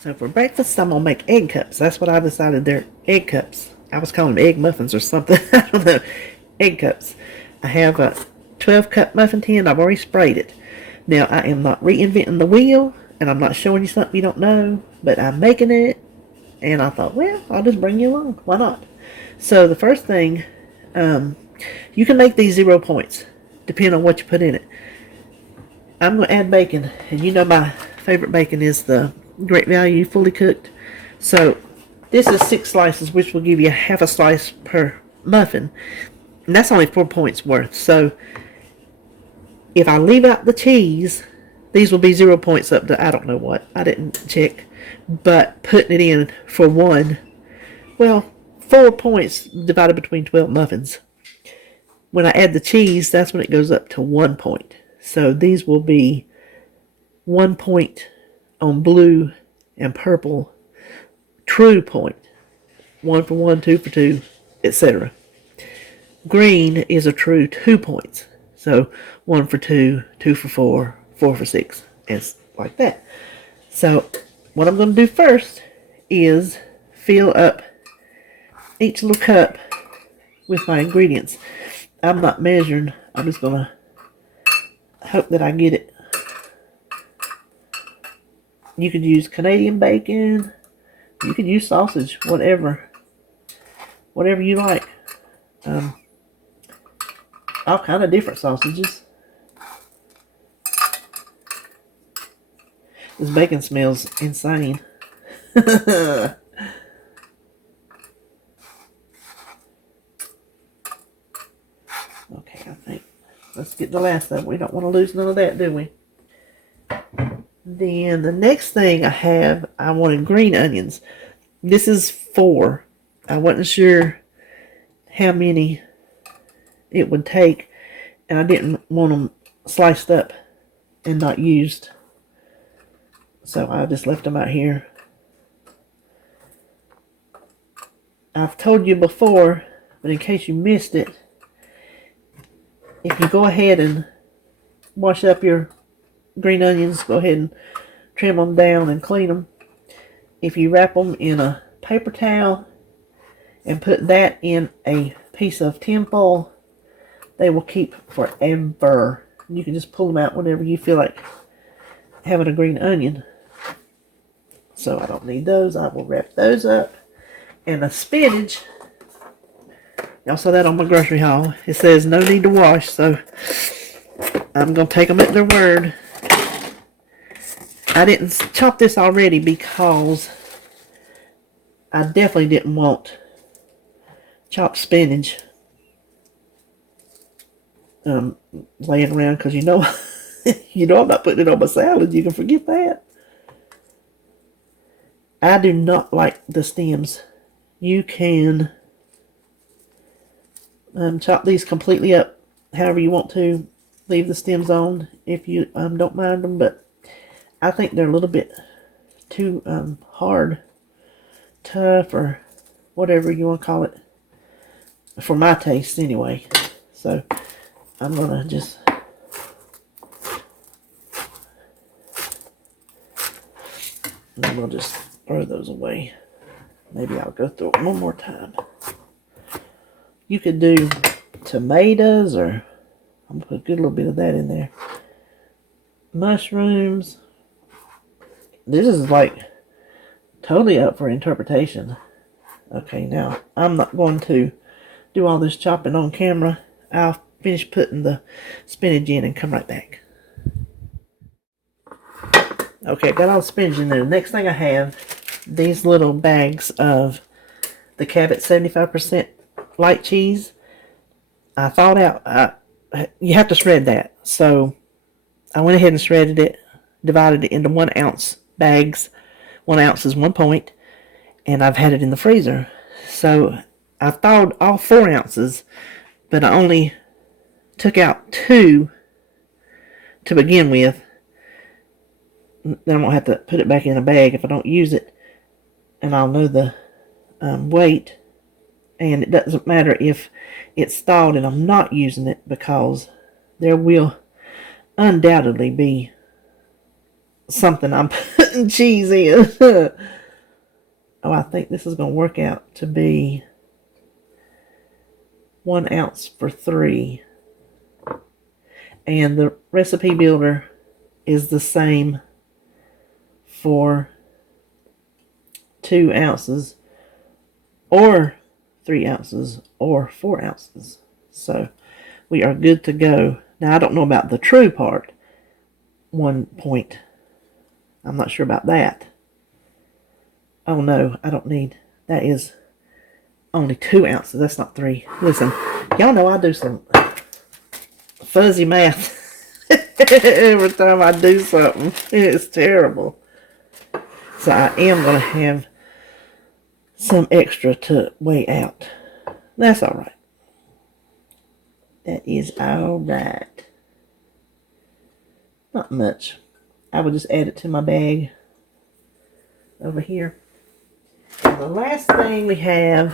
So for breakfast, I'm going to make egg cups. That's what I decided they're egg cups. I was calling them egg muffins or something. I don't know. Egg cups. I have a 12-cup muffin tin. I've already sprayed it. Now, I am not reinventing the wheel, and I'm not showing you something you don't know, but I'm making it, and I thought, well, I'll just bring you along. Why not? So the first thing, you can make these 0 points, depending on what you put in it. I'm going to add bacon, and you know my favorite bacon is the Great Value fully cooked. So this is 6 slices, which will give you half a slice per muffin, and that's only 4 points worth. So if I leave out the cheese, these will be 0 points up to I don't know what. I didn't check, but putting it in for 4 points divided between 12 muffins. When I add the cheese, that's when it goes up to 1 point. So these will be 1 point on blue and purple, true point. 1 for 1, 2 for 2, etc. Green is a true 2 points. So 1 for 2, 2 for 4, 4 for 6, and like that. So what I'm going to do first is fill up each little cup with my ingredients. I'm not measuring. I'm just going to hope that I get it. You could use Canadian bacon. You could use sausage, whatever you like. All kind of different sausages. This bacon smells insane. Okay, I think. Let's get the last of it. We don't want to lose none of that, do we? Then the next thing I wanted green onions. This is 4. I wasn't sure how many it would take, and I didn't want them sliced up and not used. So I just left them out here. I've told you before, but in case you missed it, if you go ahead and wash up your green onions, go ahead and trim them down and clean them. If you wrap them in a paper towel and put that in a piece of tin foil, they will keep forever. You can just pull them out whenever you feel like having a green onion. So I don't need those. I will wrap those up. And the spinach, y'all saw that on my grocery haul. It says no need to wash, so I'm going to take them at their word. I didn't chop this already because I definitely didn't want chopped spinach laying around, because you know I'm not putting it on my salad. You can forget that. I do not like the stems. You can chop these completely up however you want to. Leave the stems on if you don't mind them, but I think they're a little bit too hard, tough, or whatever you want to call it, for my taste anyway. So I'm going to just throw those away. Maybe I'll go through it one more time. You could do tomatoes, or I'm going to put a good little bit of that in there. Mushrooms. This is like totally up for interpretation. Okay, now I'm not going to do all this chopping on camera. I'll finish putting the spinach in and come right back. Okay, got all the spinach in there. The next thing I have, these little bags of the Cabot 75% light cheese. I thought out, you have to shred that. So I went ahead and shredded it, divided it into 1 ounce bags. 1 ounce is 1 point, and I've had it in the freezer. So I thawed all 4 ounces, but I only took out 2 to begin with. Then I won't have to put it back in a bag if I don't use it, and I'll know the weight. And it doesn't matter if it's thawed and I'm not using it, because there will undoubtedly be something I'm putting cheese in. Oh, I think this is going to work out to be 1 ounce for 3. And the recipe builder is the same for 2 ounces or 3 ounces or 4 ounces. So we are good to go. Now, I don't know about the true part. 1 point. I'm not sure about that. Oh no, I don't need. That is only 2 ounces. That's not 3. Listen, y'all know I do some fuzzy math every time I do something. It's terrible. So I am going to have some extra to weigh out. That's alright. That is alright. Not much. I will just add it to my bag over here. And the last thing we have,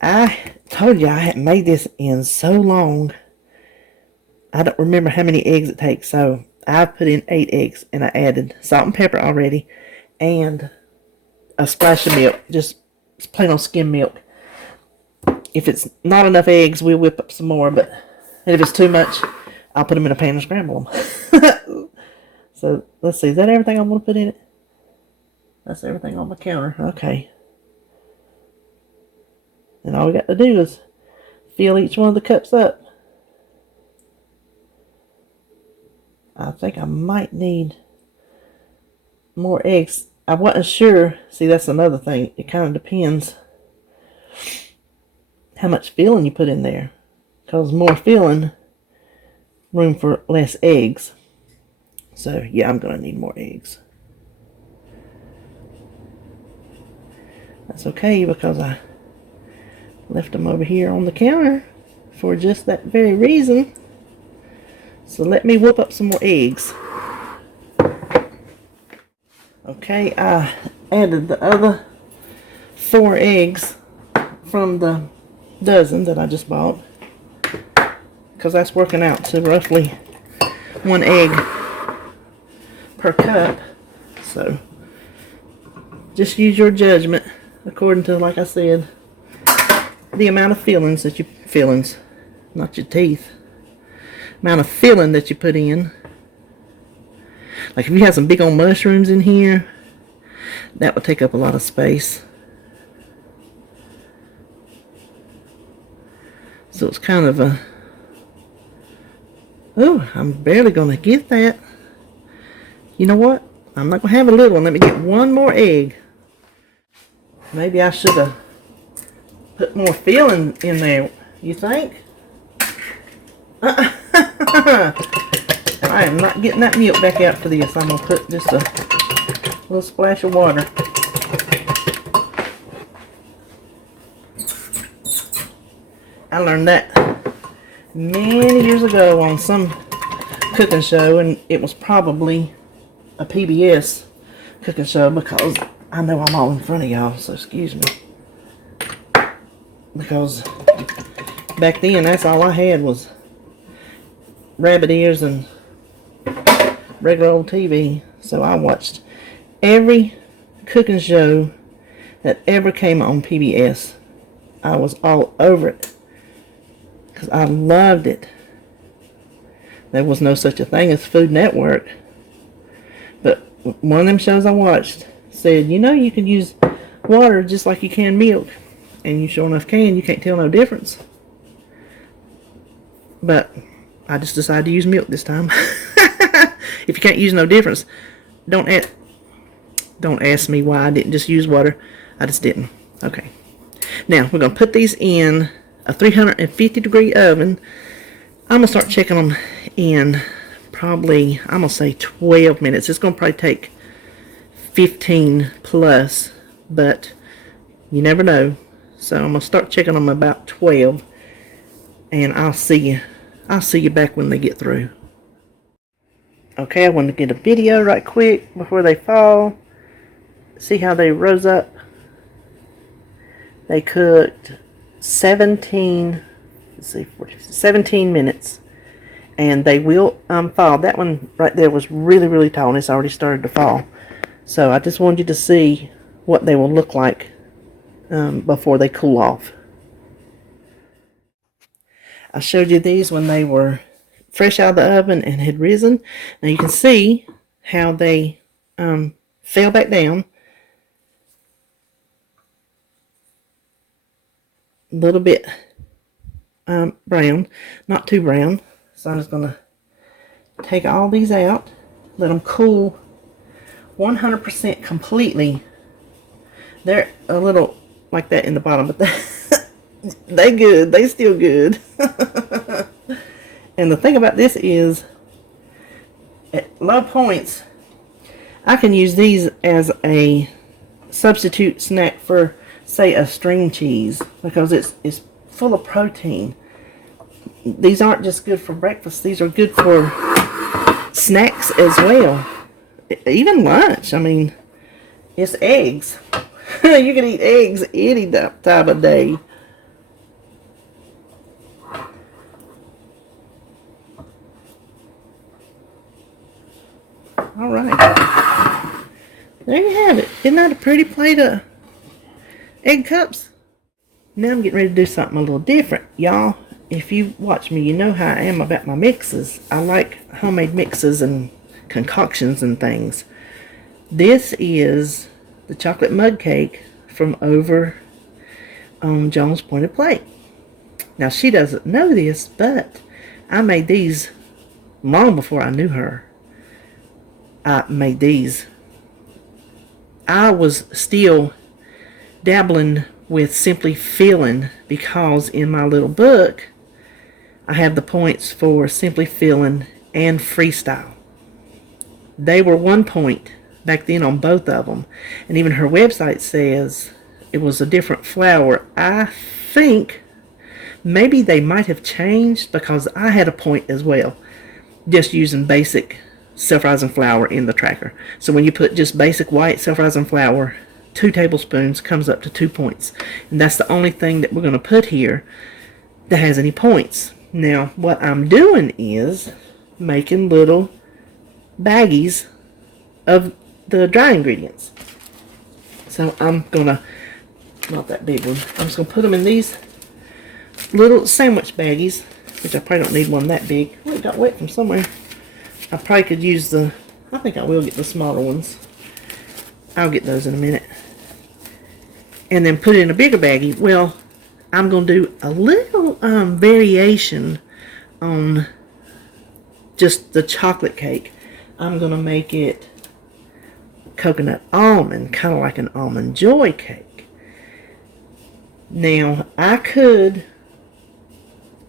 I told you I hadn't made this in so long. I don't remember how many eggs it takes, so I put in 8 eggs, and I added salt and pepper already, and a splash of milk, just plain old skim milk. If it's not enough eggs, we'll whip up some more, but if it's too much, I'll put them in a pan and scramble them. So, let's see, is that everything I'm going to put in it? That's everything on my counter. Okay. And all we got to do is fill each one of the cups up. I think I might need more eggs. I wasn't sure. See, that's another thing. It kind of depends how much filling you put in there. Because more filling, room for less eggs. So, yeah, I'm going to need more eggs. That's okay because I left them over here on the counter for just that very reason. So let me whip up some more eggs. Okay, I added the other 4 eggs from the dozen that I just bought, because that's working out to roughly 1 egg per cup. So just use your judgment according to, like I said, the amount of fillings that not your teeth, amount of filling that you put in. Like if you have some big old mushrooms in here, that would take up a lot of space. So it's kind of a, oh, I'm barely going to get that. You know what? I'm not going to have a little one. Let me get 1 more egg. Maybe I should have put more filling in there, you think? I am not getting that milk back out for this. I'm going to put just a little splash of water. I learned that many years ago on some cooking show, and it was probably a PBS cooking show, because I know I'm all in front of y'all, so excuse me. Because back then, that's all I had was rabbit ears and regular old TV. So I watched every cooking show that ever came on PBS. I was all over it because I loved it. There was no such a thing as Food Network. But one of them shows I watched said, you know, you can use water just like you can milk. And you sure enough can. You can't tell no difference. But I just decided to use milk this time. If you can't use no difference, don't ask me why I didn't just use water. I just didn't. Okay. Now, we're going to put these in a 350 degree oven. I'm going to start checking them in probably, I'm going to say 12 minutes. It's going to probably take 15 plus, but you never know. So I'm going to start checking them about 12, and I'll see you back when they get through. Okay, I want to get a video right quick before they fall. See how they rose up. They cooked 17 minutes, and they will fall. That one right there was really, really tall, and it's already started to fall. So I just wanted you to see what they will look like before they cool off. I showed you these when they were fresh out of the oven and had risen. Now you can see how they fell back down. A little bit brown, not too brown. So I'm just going to take all these out, let them cool 100% completely. They're a little like that in the bottom, but they good. They still good. And the thing about this is, at low points, I can use these as a substitute snack for, say, a string cheese, because it's full of protein. These aren't just good for breakfast. These are good for snacks as well. Even lunch. I mean, it's eggs. You can eat eggs any time of day. All right. There you have it. Isn't that a pretty plate of egg cups? Now I'm getting ready to do something a little different. Y'all, if you watch me, you know how I am about my mixes. I like homemade mixes and concoctions and things. This is the chocolate mug cake from over on Joan's Pointed Plate. Now she doesn't know this, but I made these long before I knew her. I made these. I was still dabbling with Simply Feeling, because in my little book I have the points for Simply Feeling and Freestyle. They were 1 point back then on both of them, and even her website says it was a different flour. I think maybe they might have changed, because I had a point as well, just using basic self-rising flour in the tracker. So when you put just basic white self-rising flour, 2 tablespoons comes up to 2 points. And that's the only thing that we're going to put here that has any points. Now, what I'm doing is making little baggies of the dry ingredients. So I'm going to, not that big one, I'm just going to put them in these little sandwich baggies, which I probably don't need one that big. Oh, it got wet from somewhere. I probably could use I think I will get the smaller ones. I'll get those in a minute. And then put it in a bigger baggie. Well, I'm going to do a little variation on just the chocolate cake. I'm going to make it coconut almond, kind of like an almond joy cake. Now, I could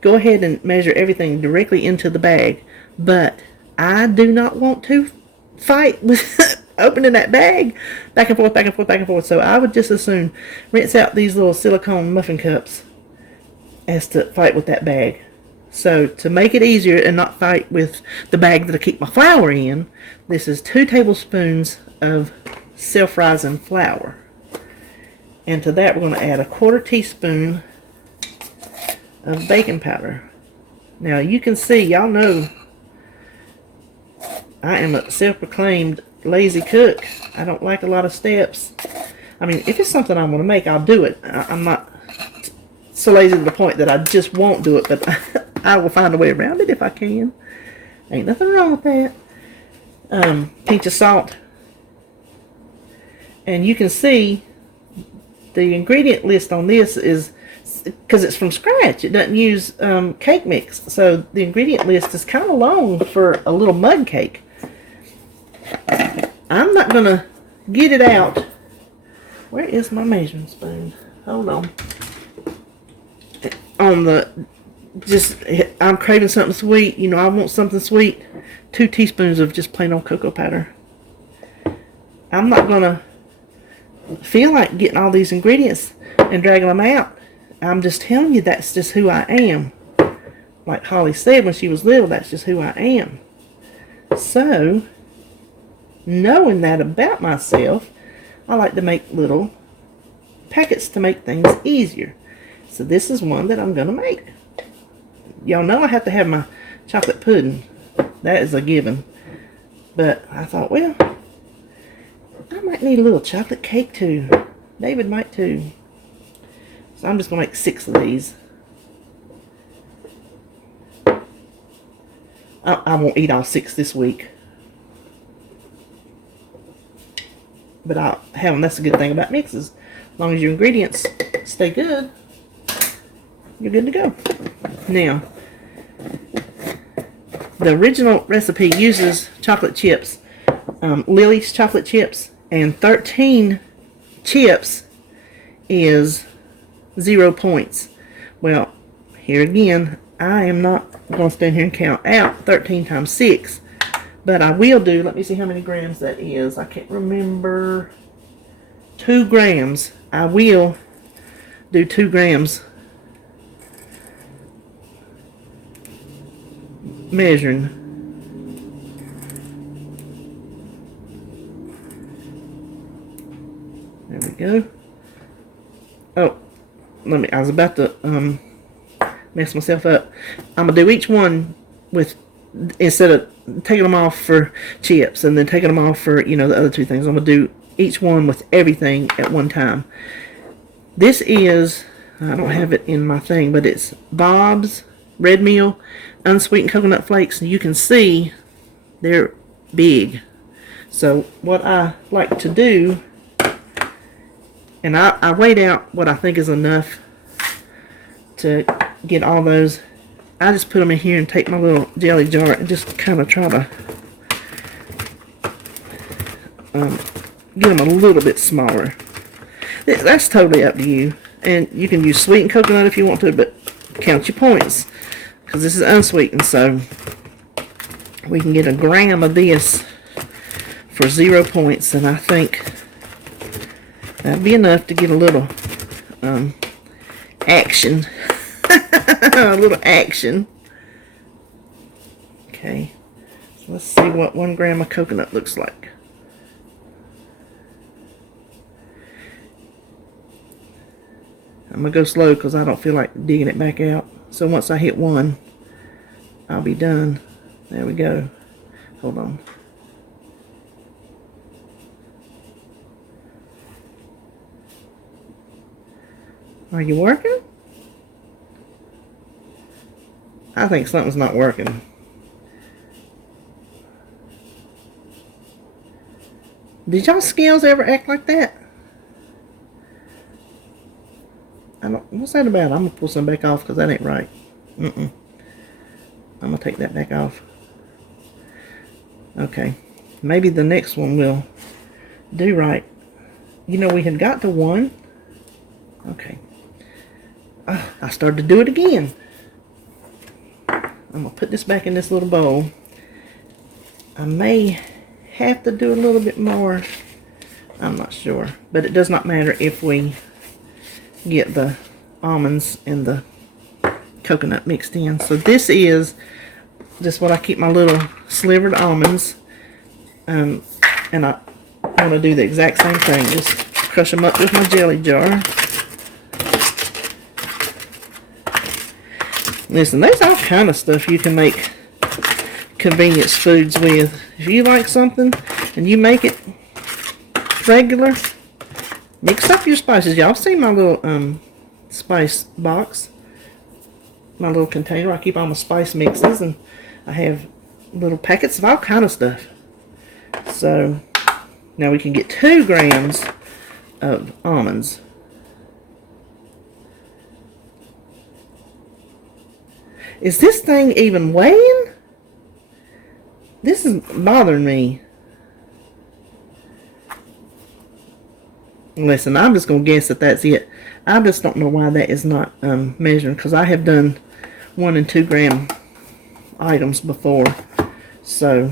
go ahead and measure everything directly into the bag, but I do not want to fight with opening that bag back and forth, back and forth, back and forth. So I would just as soon rinse out these little silicone muffin cups as to fight with that bag. So to make it easier and not fight with the bag that I keep my flour in, this is 2 tablespoons of self-rising flour. And to that we're going to add a 1/4 teaspoon of baking powder. Now you can see, y'all know I am a self-proclaimed lazy cook. I don't like a lot of steps. I mean, if it's something I want to make, I'll do it. I'm not so lazy to the point that I just won't do it, but I will find a way around it if I can. Ain't nothing wrong with that. Pinch of salt. And you can see the ingredient list on this is, because it's from scratch, it doesn't use cake mix. So the ingredient list is kind of long for a little mug cake. I'm not going to get it out. Where is my measuring spoon? Hold on. I'm craving something sweet. You know, I want something sweet. 2 teaspoons of just plain old cocoa powder. I'm not going to feel like getting all these ingredients and dragging them out. I'm just telling you, that's just who I am. Like Holly said when she was little, that's just who I am. So, knowing that about myself, I like to make little packets to make things easier. So this is one that I'm going to make. Y'all know I have to have my chocolate pudding. That is a given. But I thought, well, I might need a little chocolate cake too. David might too. So I'm just going to make 6 of these. I won't eat all 6 this week. But I'll have them. That's a good thing about mixes. As long as your ingredients stay good, you're good to go. Now, the original recipe uses chocolate chips. Lily's chocolate chips. And 13 chips is 0 points. Well, here again, I am not going to stand here and count out 13 times 6. But I will do, let me see how many grams that is. I can't remember. 2 grams. I will do 2 grams measuring. There we go. Oh, I was about to mess myself up. I'm going to do each one with, instead of taking them off for chips and then taking them off for, the other 2 things, I'm going to do each one with everything at one time. This is, I don't have it in my thing, but it's Bob's Red Mill unsweetened coconut flakes. You can see they're big. So what I like to do, and I weighed out what I think is enough to get all those. I just put them in here and take my little jelly jar and just kind of try to get them a little bit smaller. That's totally up to you. And you can use sweetened coconut if you want to, but count your points. Because this is unsweetened, so we can get a gram of this for 0 points. And I think that'd be enough to get a little action. A little action. Okay. So let's see what 1 gram of coconut looks like. I'm going to go slow because I don't feel like digging it back out. So once I hit 1, I'll be done. There we go. Hold on. Are you working? I think something's not working. Did y'all scales ever act like that? What's that about? I'm going to pull some back off because that ain't right. I'm going to take that back off. Okay. Maybe the next one will do right. We had got to 1. Okay. I started to do it again. I'm going to put this back in this little bowl. I may have to do a little bit more. I'm not sure. But it does not matter if we get the almonds and the coconut mixed in. So this is just what I keep my little slivered almonds. And I want to do the exact same thing. Just crush them up with my jelly jar. Listen, there's all kind of stuff you can make convenience foods with. If you like something and you make it regular, mix up your spices. Y'all see my little spice box, my little container. I keep all my spice mixes, and I have little packets of all kind of stuff. So now we can get 2 grams of almonds. Is this thing even weighing? This is bothering me. Listen, I'm just going to guess that that's it. I just don't know why that is not measuring, because I have done 1 and 2 gram items before. So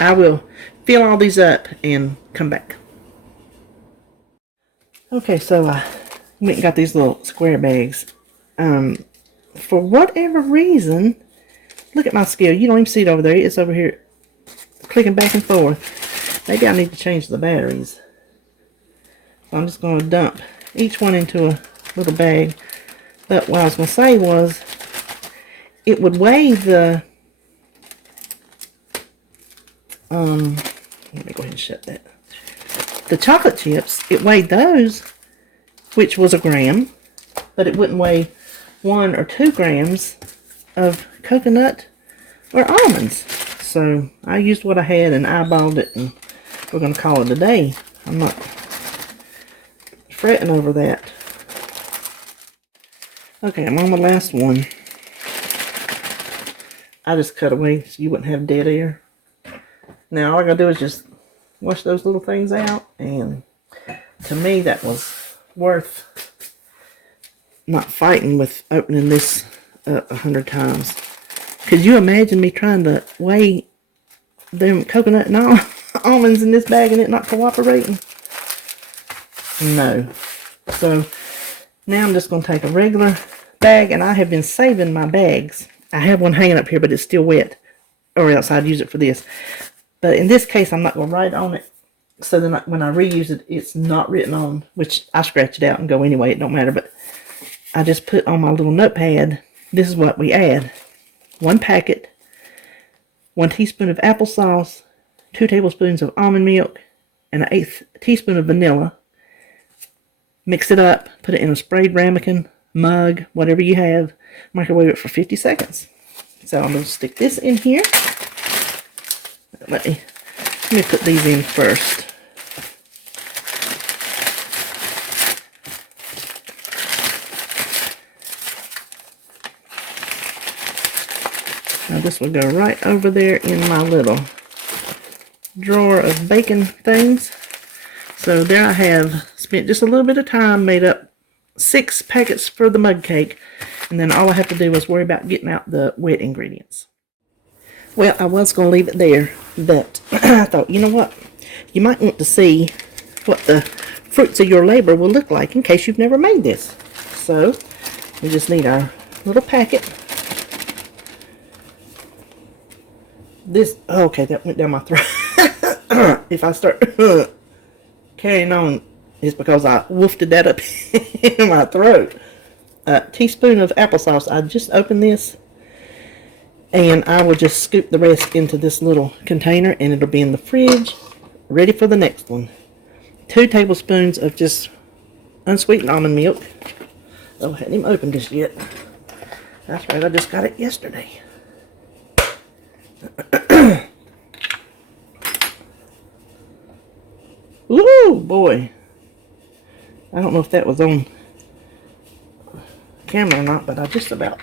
I will fill all these up and come back. Okay, so I went and got these little square bags. For whatever reason, look at my scale. You don't even see it over there. It's over here clicking back and forth. Maybe I need to change the batteries. So I'm just going to dump each one into a little bag. But what I was going to say was, it would weigh the, let me go ahead and shut that. The chocolate chips, it weighed those, which was 1 gram, but it wouldn't weigh 1 or 2 grams of coconut or almonds. So I used what I had and eyeballed it, and we're going to call it a day. I'm not fretting over that. Okay, I'm on the last one. I just cut away so you wouldn't have dead air. Now all I gotta do is just wash those little things out, and to me that was worth not fighting with opening this 100 times. Could you imagine me trying to weigh them coconut and almonds in this bag and it not cooperating? No. So now I'm just going to take a regular bag, and I have been saving my bags. I have one hanging up here, but it's still wet, or else I'd use it for this. But in this case, I'm not going to write on it, so then when I reuse it, it's not written on, which I scratch it out and go anyway. It don't matter, but I just put on my little notepad, this is what we add. 1 packet, 1 teaspoon of applesauce, 2 tablespoons of almond milk, and 1/8 teaspoon of vanilla. Mix it up, put it in a sprayed ramekin, mug, whatever you have. Microwave it for 50 seconds. So I'm going to stick this in here. Let me put these in first. Now this will go right over there in my little drawer of baking things. So there I have spent just a little bit of time, made up 6 packets for the mug cake, and then all I have to do is worry about getting out the wet ingredients. Well, I was going to leave it there, but I thought, you know what? You might want to see what the fruits of your labor will look like in case you've never made this. So we just need our little packet. This, okay, that went down my throat. If I start carrying on, it's because I woofed that up in my throat. A teaspoon of applesauce. I just opened this, and I will just scoop the rest into this little container, and it'll be in the fridge, ready for the next one. 2 tablespoons of just unsweetened almond milk. Oh, I hadn't even opened this yet. That's right, I just got it yesterday. Ooh, boy. I don't know if that was on camera or not, but I just about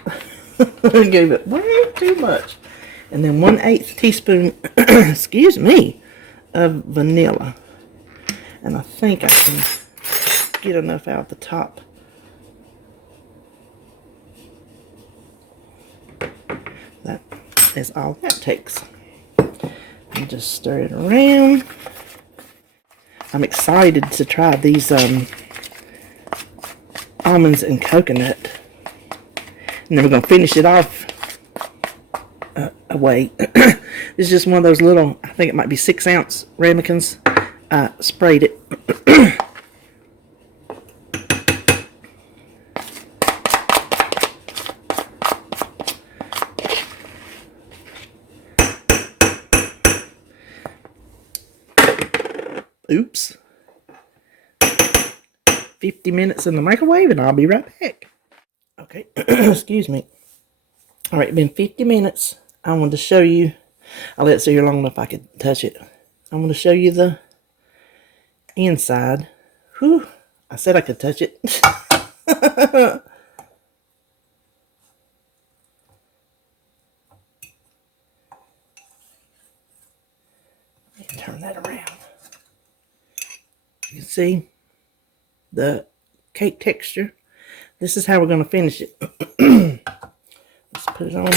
gave it way too much. And then 1/8 teaspoon, excuse me, of vanilla. And I think I can get enough out the top. That is all that takes. And just stir it around. I'm excited to try these almonds and coconut. And then we're going to finish it off away. This is just one of those little, I think it might be 6-ounce ramekins. I sprayed it. Oops. 50 minutes in the microwave, and I'll be right back. Okay, excuse me. All right, it's been 50 minutes. I wanted to show you, I let it sit here long enough I could touch it. I want to show you the inside. Whew, I said I could touch it. Let me turn that around. You can see the cake texture. This is how we're going to finish it. Let's put it on.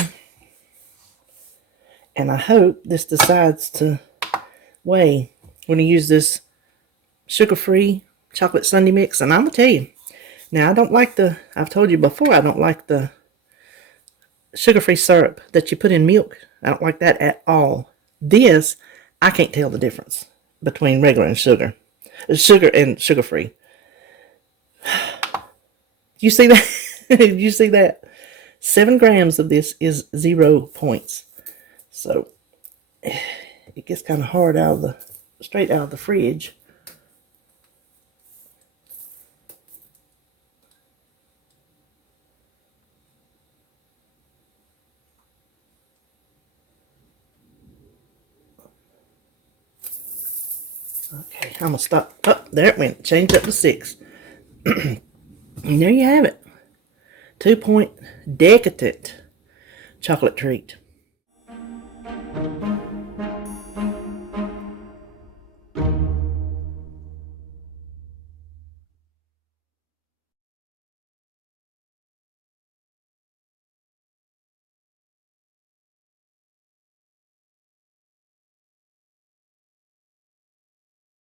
And I hope this decides to weigh. We're going to use this sugar-free chocolate sundae mix. And I'm going to tell you, now I don't like the, I've told you before, I don't like the sugar-free syrup that you put in milk. I don't like that at all. This, I can't tell the difference between regular and sugar. Sugar and sugar-free. You see that? Did you see that? 7 grams of this is 0 points. So it gets kind of hard straight out of the fridge. Okay, I'm going to stop. Oh, there it went. Changed up to 6. And there you have it. 2-point decadent chocolate treat.